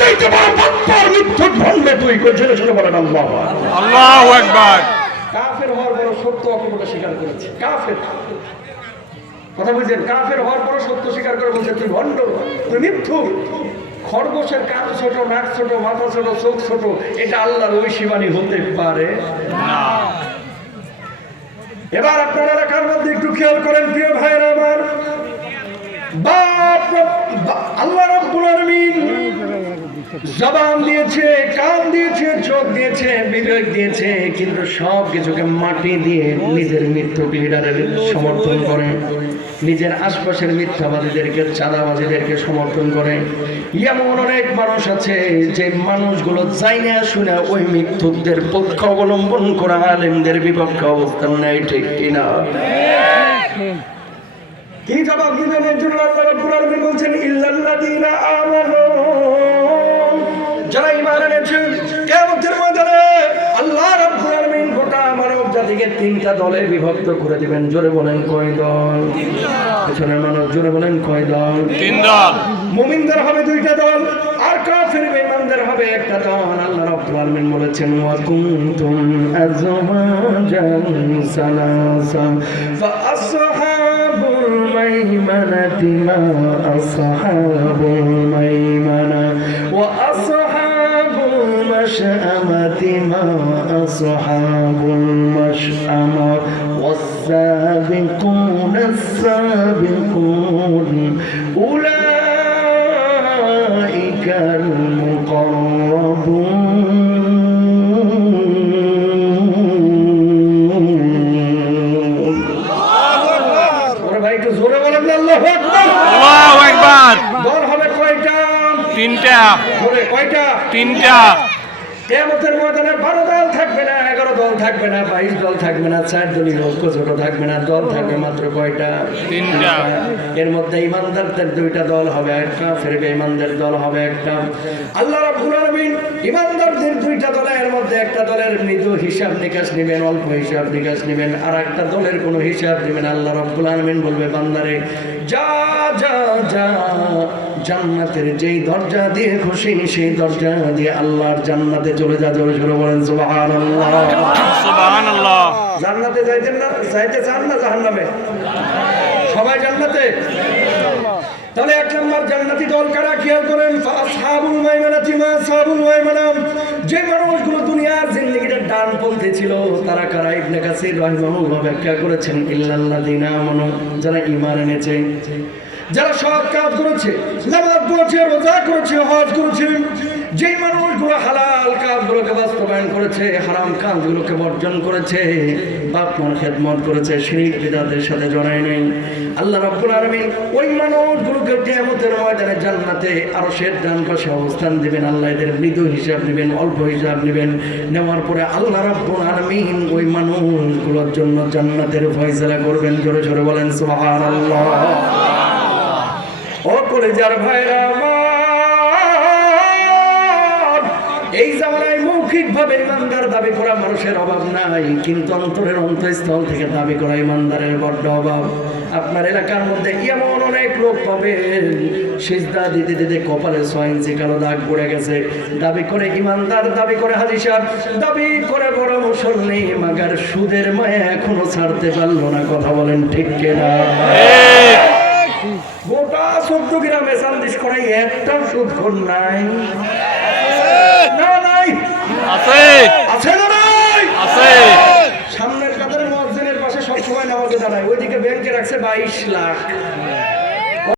বড় মিথ্যুক ভণ্ডে তুই বলেন আল্লাহ। আল্লাহু আকবার। কাফের হওয়ার বড় সত্য অকপটে স্বীকার করেছে। কাফের। কথা বুঝছেন কাফের হওয়ার পর সত্য স্বীকার করে বলছে তুই ভণ্ড তুই মিথ্যু। খরগোশের কান ছোট নাক ছোট মাথা ছোট চোখ ছোট এটা আল্লাহর ঐশীবাণী হতে পারে? এবার আপনার এলাকার মধ্যে একটু খেয়াল করেন প্রিয় ভাইরা আমার। বাপ বা- আল্লাহ রাব্বুল আলামিন জবান দিয়েছে, কান দিয়েছে, চোখ দিয়েছে, বিবেক দিয়েছে, কিন্তু সব কিছুকে মাটি দিয়ে নিজের মৃত্যুক লিডারের সমর্থন করে। নিজের আশপাশের মিথ্যাবাদীদেরকে চাঁদাবাদীদেরকে সমর্থন করে। এমন অনেক মানুষ আছে, যে মানুষগুলো যাই না শুনে ওই মৃত্যুকদের পক্ষ অবলম্বন করা আলেমদের বিপক্ষে অবস্থান নেয়, ঠিক কিনা? কি জবাব দিবেন? এর জন্য আল্লাহ বলছেন, ইল্লাল্লাযীনা আমানু। যারা ঈমান এনেছে কিয়ামতের ময়দানে আল্লাহ রাব্বুল আলামিন গোটা মানব জাতিকে তিনটা দলে বিভক্ত করে দিবেন। জোরে বলেন কয় দল? পেছনের মানুষ জোরে বলেন কয় দল? তিন দল। মুমিনদের হবে দুইটা দল আর কাফির বেঈমানদের হবে একটা দল। আল্লাহ রাব্বুল আলামিন বলেছেন ওয়া কুনতুম আজওয়াজান সালাসা ফা আসহাবুল মাইমানাতি মা আসহাবুল না আল্লাহু আকবার আল্লাহু আকবার। দল হবে কয়টা? তিনটা। কয়টা? তিনটা। কেমতের ময়দানে বারো দল থাকবে না এগারো দল থাকবে না বাইশ দল থাকবে না চার দলই ঐক্য ছোট থাকবে না দল থাকবে মাত্র কয়টা। এর মধ্যে ইমানদারদের দুইটা দল হবে একটা ফেরবে ইমানদের দল হবে একটা আল্লাহ রাব্বুল আলামিন ইমানদারদের দুইটা দলের মধ্যে একটা দলের মৃদু হিসাব নিকাশ নেবেন অল্প হিসাব নিকাশ নেবেন আর একটা দলের কোনো হিসাব নেবেন আল্লাহ রাব্বুল আলামিন বলবে বান্দারে যা যা যা জান্নাতের যেই দরজা দিয়ে খুশি সেই দরজা দিয়ে আল্লাহর জান্নাতে চলে যা জোরে জোরে বলেন সুবহানাল্লাহ। সুবহানাল্লাহ। জান্নাতে যাইতেন না যাইতে চান না জাহান্নামে? সবাই জান্নাতে? তাহলে এক নম্বর জান্নাতি দল কারা? খেয়াল করেন আসহাবুল মাইমানাতি মা আসহাবুল মাইমানা যে মানুষগুলো দুনিয়ার জিন্দেগিটা ডান পন্থী ছিল তারা কারা? ইবনে কাসির রাহিমাহুল্লাহ ব্যাখ্যা করেছেন ইল্লাল্লাযিনা আমানু যারা ঈমান এনেছে। যারা সৎ কাজ করেছে, নামাজ পড়েছে, রোজা করেছে, হজ করেছে, যেই মানুষগুলো হালাল কাজগুলোকে বাস্তবায়ন করেছে, হারাম কাজগুলোকে বর্জন করেছে, বাপ মার খেদমত করেছে, শিরিক বিদাতের সাথে জড়ায় নেই। আল্লাহ রাব্বুল আলামিন ওই মানুষগুলোকে কিয়ামতের ময়দানে জান্নাতে আরও শের ডান পাশে অবস্থান দিবেন, আল্লাহ এদের মৃদু হিসাব নেবেন, অল্প হিসাব নেবেন। নেওয়ার পরে আল্লাহ রাব্বুল আলামিন ওই মানুষগুলোর জন্য জান্নাতের ফয়সালা করবেন, জোরে জোরে বলেন, সুবহানাল্লাহ। ও কলেজার ভাইরা এই জামানায় মৌখিক ভাবে ইমানদার দাবি করা মানুষের অভাব নাই, কিন্তু অন্তরের অন্তঃস্থল থেকে দাবি করা ইমানদারের বড্ড অভাব। আপনার এলাকার মধ্যে এমন অনেক লোক পাবেন, সিজদা দিতে দিতে কপালে ছয় ইঞ্চি কালো দাগ পড়ে গেছে। দাবি করে ইমানদার, দাবি করে হাজি দাবি করে বড় মুসল্লি, মাগার সুদের মায়া এখনও ছাড়তে পারল না, কথা বলেন ঠিক কেনা? চোদ্দ গ্রামে সান্দিস করাই একটা সুদখোর নাই। না নাই। আছে। আছে না নাই? আছে। সামনের কাতারে মসজিদের পাশে সবসময় নামাজে দাঁড়ায়। ওইদিকে ব্যাংকে রাখছে বাইশ লাখ।